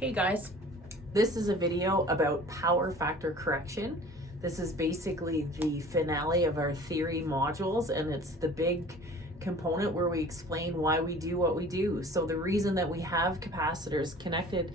Hey guys, this is a video about power factor correction. This is basically the finale of our theory modules, and it's the big component where we explain why we do what we do. So the reason that we have capacitors connected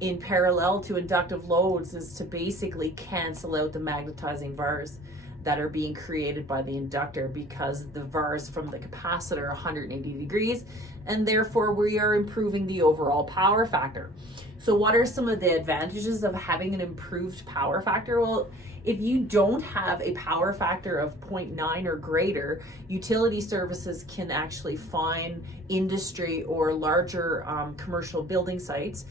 in parallel to inductive loads is to basically cancel out the magnetizing VARs that are being created by the inductor, because the VARs from the capacitor are 180 degrees, and therefore we are improving the overall power factor. So what are some of the advantages of having an improved power factor? Well, if you don't have a power factor of 0.9 or greater, utility services can actually fine industry or larger commercial building sites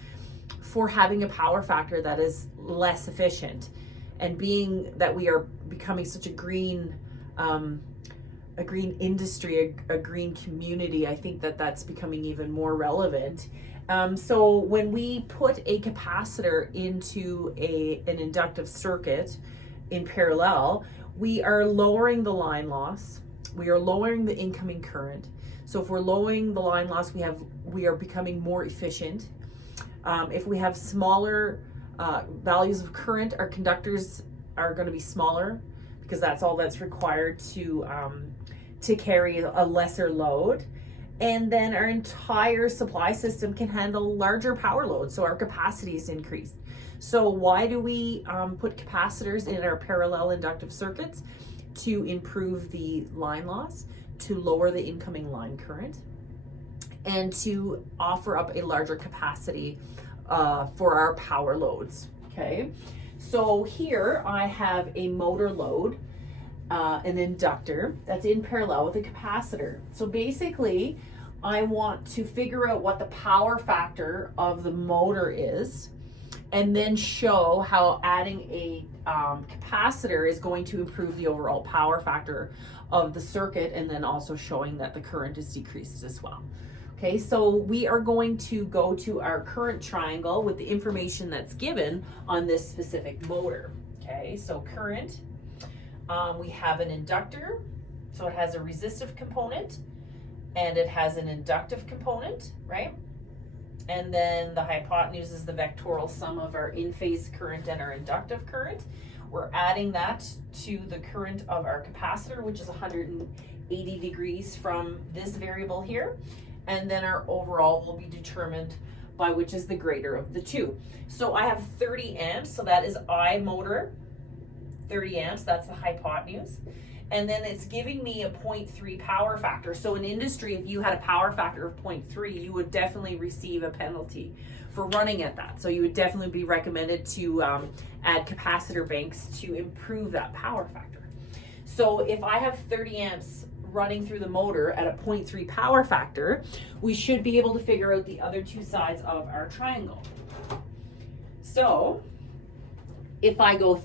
for having a power factor that is less efficient. And being that we are becoming such a green industry, a green community, I think that that's becoming even more relevant. So when we put a capacitor into an inductive circuit in parallel, we are lowering the line loss, we are lowering the incoming current. So if we're lowering the line loss, we are becoming more efficient. If we have smaller values of current, our conductors are going to be smaller, because that's all that's required to carry a lesser load. And then our entire supply system can handle larger power loads, so our capacity is increased. So why do we put capacitors in our parallel inductive circuits? To improve the line loss, to lower the incoming line current, and to offer up a larger capacity for our power loads. Okay, so here I have a motor load, an inductor that's in parallel with a capacitor. So basically I want to figure out what the power factor of the motor is, and then show how adding a capacitor is going to improve the overall power factor of the circuit, and then also showing that the current is decreased as well. Okay, so we are going to go to our current triangle with the information that's given on this specific motor. Okay, so current, we have an inductor, so it has a resistive component and it has an inductive component, right? And then the hypotenuse is the vectorial sum of our in-phase current and our inductive current. We're adding that to the current of our capacitor, which is 180 degrees from this variable here. And then our overall will be determined by which is the greater of the two. So I have 30 amps, so that is I motor, 30 amps, that's the hypotenuse. And then it's giving me a 0.3 power factor. So in industry, if you had a power factor of 0.3, you would definitely receive a penalty for running at that. So you would definitely be recommended to add capacitor banks to improve that power factor. So if I have 30 amps running through the motor at a 0.3 power factor, we should be able to figure out the other two sides of our triangle. So if I go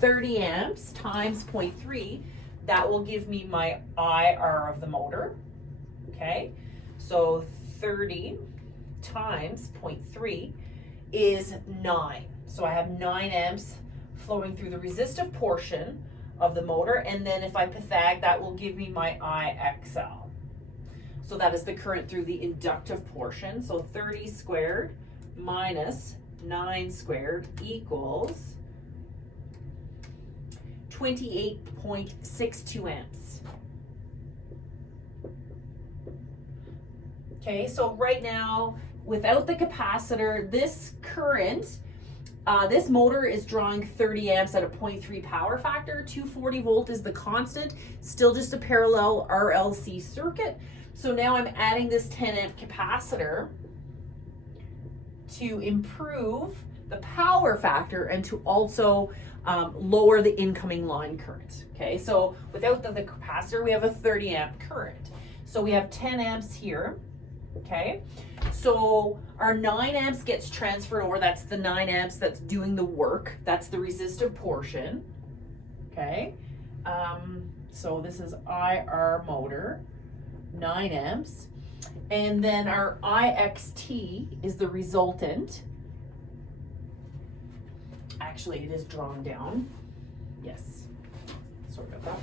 30 amps times 0.3, that will give me my IR of the motor. Okay, so 30 times 0.3 is 9. So I have 9 amps flowing through the resistive portion of the motor, and then if I Pythag, that will give me my IXL. So that is the current through the inductive portion. So 30 squared minus 9 squared equals 28.62 amps. Okay, so right now, without the capacitor, this current, this motor is drawing 30 amps at a 0.3 power factor. 240 volt is the constant, still just a parallel RLC circuit. So now I'm adding this 10 amp capacitor to improve the power factor and to also lower the incoming line current. Okay, so without the capacitor, we have a 30 amp current. So we have 10 amps here. Okay, so our 9 amps gets transferred over. That's the 9 amps that's doing the work. That's the resistive portion. Okay, so this is IR motor, 9 amps. And then our IXT is the resultant. Actually, it is drawn down. Yes, sorry about that.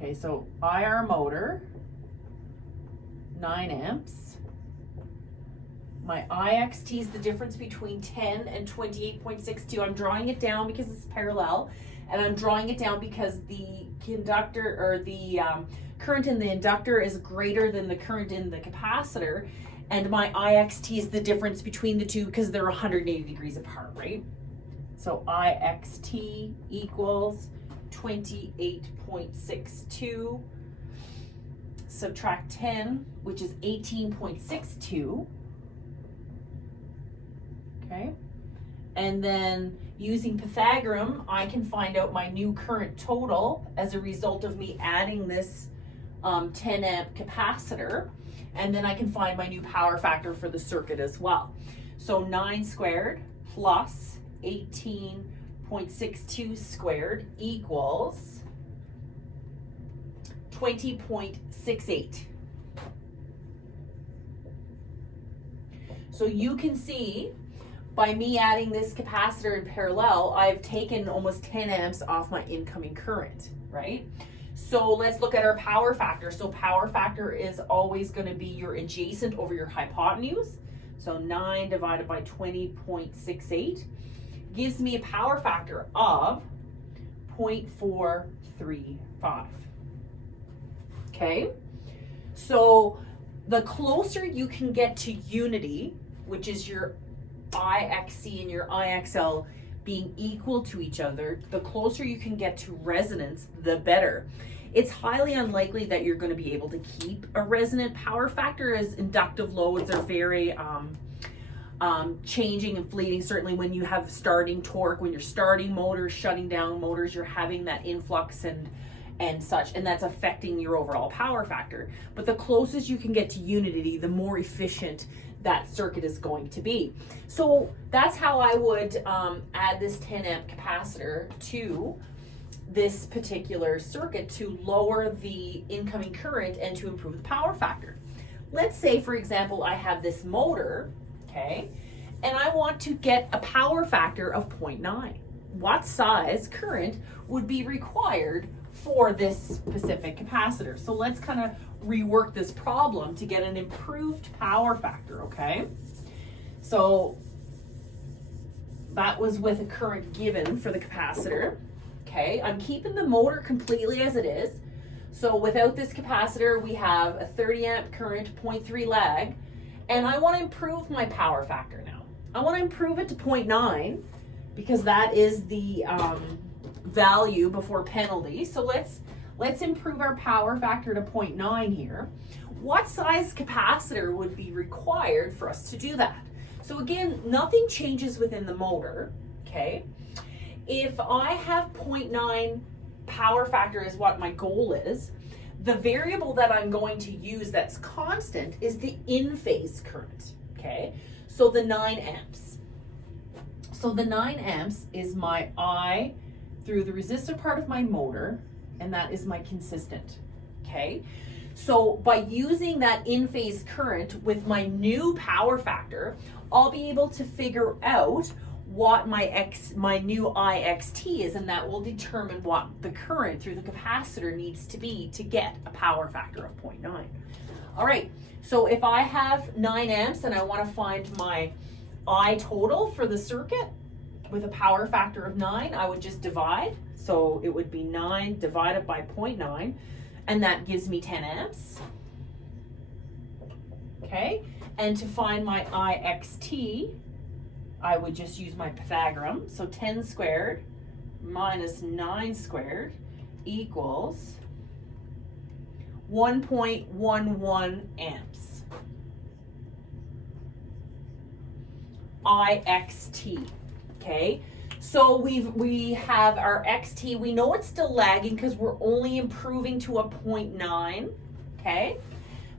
Okay, so IR motor, 9 amps, My IXT is the difference between 10 and 28.62. I'm drawing it down because it's parallel, and I'm drawing it down because the conductor, or the current in the inductor, is greater than the current in the capacitor, and my IXT is the difference between the two because they're 180 degrees apart, right? So IXT equals 28.62, subtract 10, which is 18.62. Okay, and then using Pythagorean, I can find out my new current total as a result of me adding this 10 amp capacitor, and then I can find my new power factor for the circuit as well. So 9 squared plus 18.62 squared equals 20.68. So you can see, by me adding this capacitor in parallel, I've taken almost 10 amps off my incoming current, right? So let's look at our power factor. So power factor is always going to be your adjacent over your hypotenuse. So 9 divided by 20.68 gives me a power factor of 0.435. Okay? So the closer you can get to unity, which is your IXC and your IXL being equal to each other, the closer you can get to resonance, the better. It's highly unlikely that you're going to be able to keep a resonant power factor, as inductive loads are very changing and fleeting. Certainly when you have starting torque, when you're starting motors, shutting down motors, you're having that influx and such, and that's affecting your overall power factor. But the closest you can get to unity, the more efficient that circuit is going to be. So that's how I would add this 10 amp capacitor to this particular circuit to lower the incoming current and to improve the power factor. Let's say, for example, I have this motor, okay, and I want to get a power factor of 0.9. What size current would be required for this specific capacitor? So let's kind of rework this problem to get an improved power factor, okay? So that was with a current given for the capacitor, okay? I'm keeping the motor completely as it is. So without this capacitor, we have a 30 amp current, 0.3 lag, and I want to improve my power factor now. I want to improve it to 0.9 because that is the value before penalty. So let's improve our power factor to 0.9 here. What size capacitor would be required for us to do that? So again, nothing changes within the motor, okay? If I have 0.9 power factor is what my goal is, the variable that I'm going to use that's constant is the in-phase current, okay? So the 9 amps. So the 9 amps is my I through the resistive part of my motor, and that is my consistent, okay? So by using that in-phase current with my new power factor, I'll be able to figure out what my new IXT is, and that will determine what the current through the capacitor needs to be to get a power factor of 0.9. All right, so if I have 9 amps and I want to find my I total for the circuit with a power factor of 9, I would just divide. So it would be 9 divided by 0.9, and that gives me 10 amps. Okay, and to find my IXT, I would just use my Pythagorean. So 10 squared minus 9 squared equals 1.11 amps. IXT, okay? So we have our XT. We know it's still lagging because we're only improving to a 0.9, okay?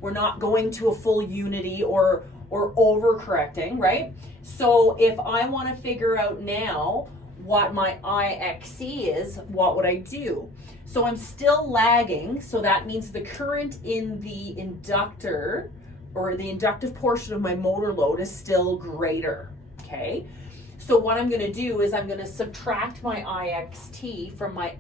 We're not going to a full unity or overcorrecting, right? So if I want to figure out now what my IXC is, what would I do? So I'm still lagging, so that means the current in the inductor or the inductive portion of my motor load is still greater, okay? So what I'm going to do is I'm going to subtract my IXT from my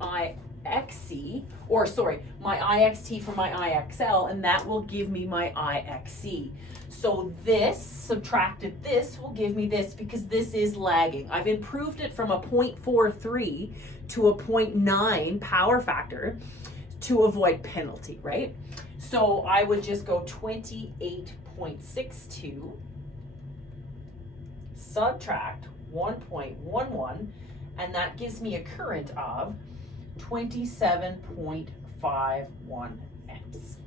IXC, or sorry, my IXT from my IXL, and that will give me my IXC. So this subtracted this will give me this, because this is lagging. I've improved it from a 0.43 to a 0.9 power factor to avoid penalty, right? So I would just go 28.62 subtract 1.11, and that gives me a current of 27.51 amps.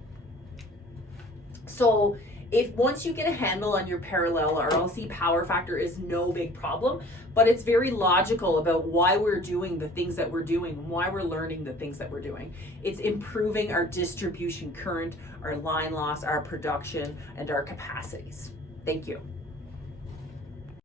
So if once you get a handle on your parallel RLC, power factor is no big problem, but it's very logical about why we're doing the things that we're doing and why we're learning the things that we're doing. It's improving our distribution current, our line loss, our production, and our capacities. Thank you.